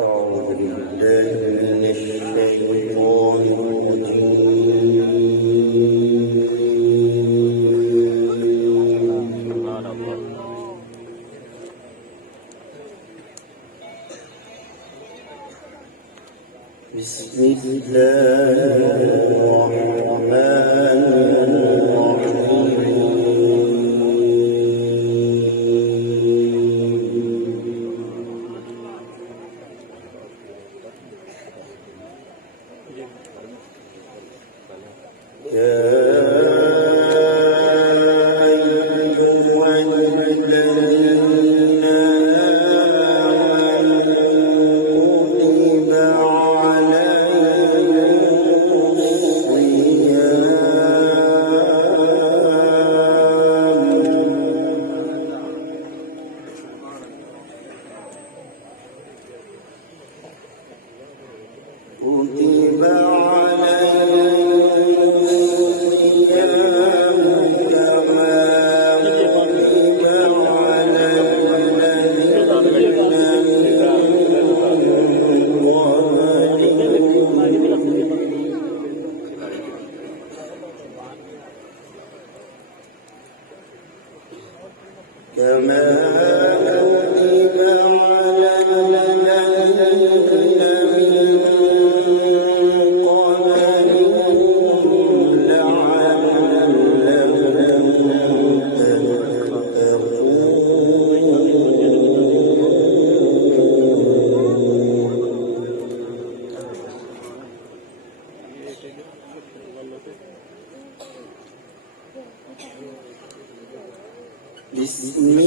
أعوذ بالله من الشيطان الرجيم. بسم الله الرحمن الرحيم. بسم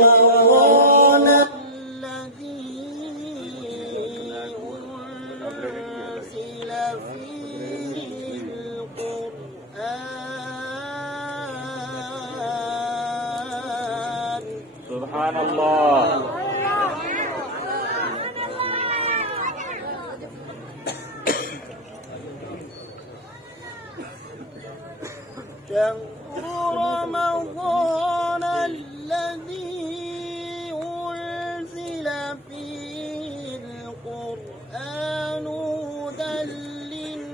رمضان الذي أنزل فيه القرآن. سبحان الله. شهر رمضان الذي أنزل فيه القرآن هدى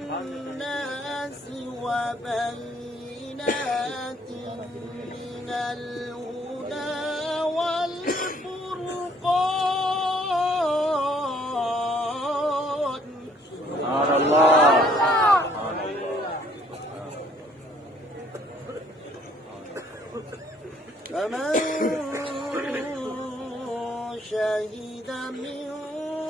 للناس وبينات من الهدى والفرقان. سبحان الله. فمن شهد منكم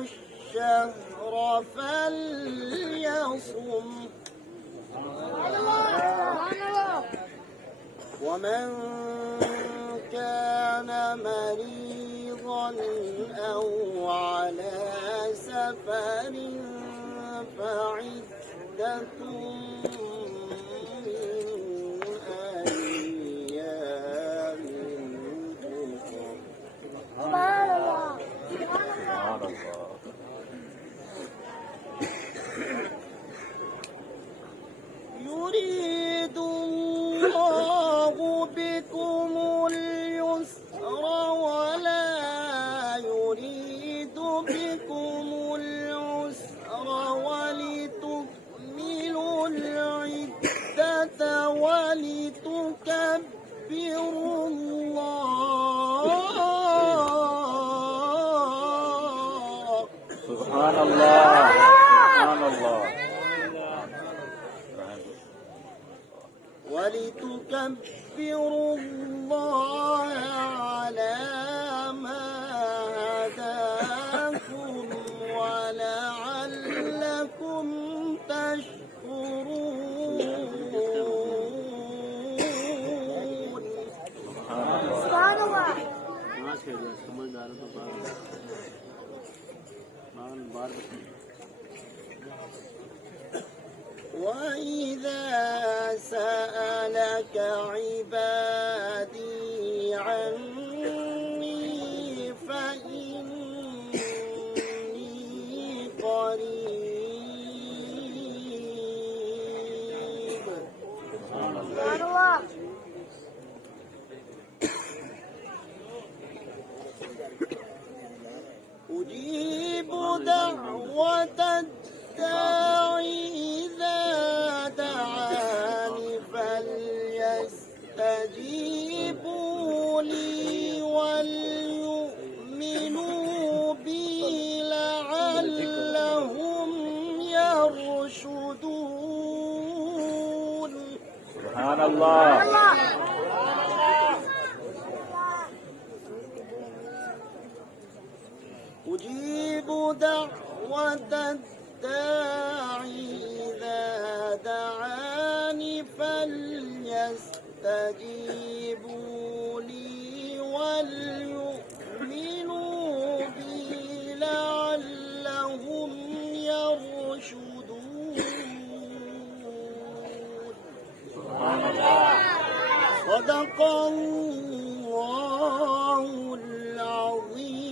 الشهر فليصم، ومن كان مريضا أو على سفر فعدة يريد الله بكم اليسر ولا يريد بكم العسر ولتكملوا العدة ولتكبروا الله. سبحان الله. سبحان الله. ولتكبروا الله على ما هداكم ولعلكم تشكرون. سبحان الله. وإذا سألك عبادي عني فإني قريب. سبحان الله. أجيب دعوة الداعي إذا دعاني فليستجيبوا لي وليؤمنوا بي لعلهم يرشدون. سبحان الله. أجيب دعوة الداعي إذا دعاني فليستجيبوا لي وليؤمنوا بي لعلهم يرشدون. صدق الله العظيم.